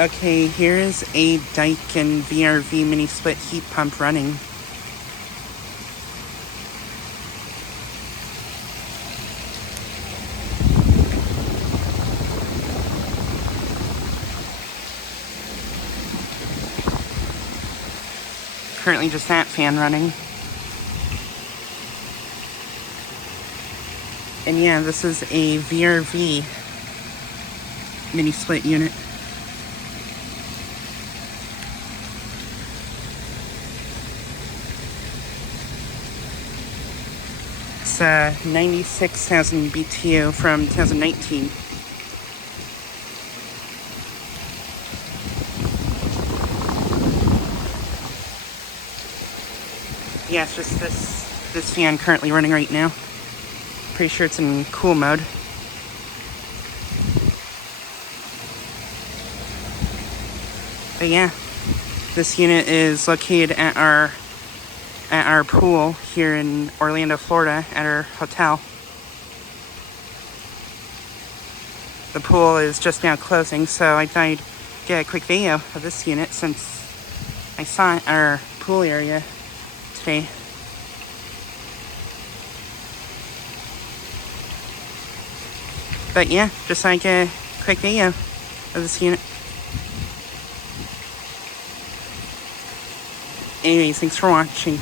Okay, here is a Daikin VRV mini split heat pump running. Currently just that fan running. And yeah, this is a VRV mini split unit. It's 96,000 BTU from 2019. Yeah, it's just this fan currently running right now. Pretty sure it's in cool mode. But yeah, this unit is located at our pool here in Orlando, Florida, at our hotel. The pool is just now closing, so I thought I'd get a quick video of this unit since I saw it at our pool area today. But yeah, just like a quick video of this unit. Anyways, thanks for watching.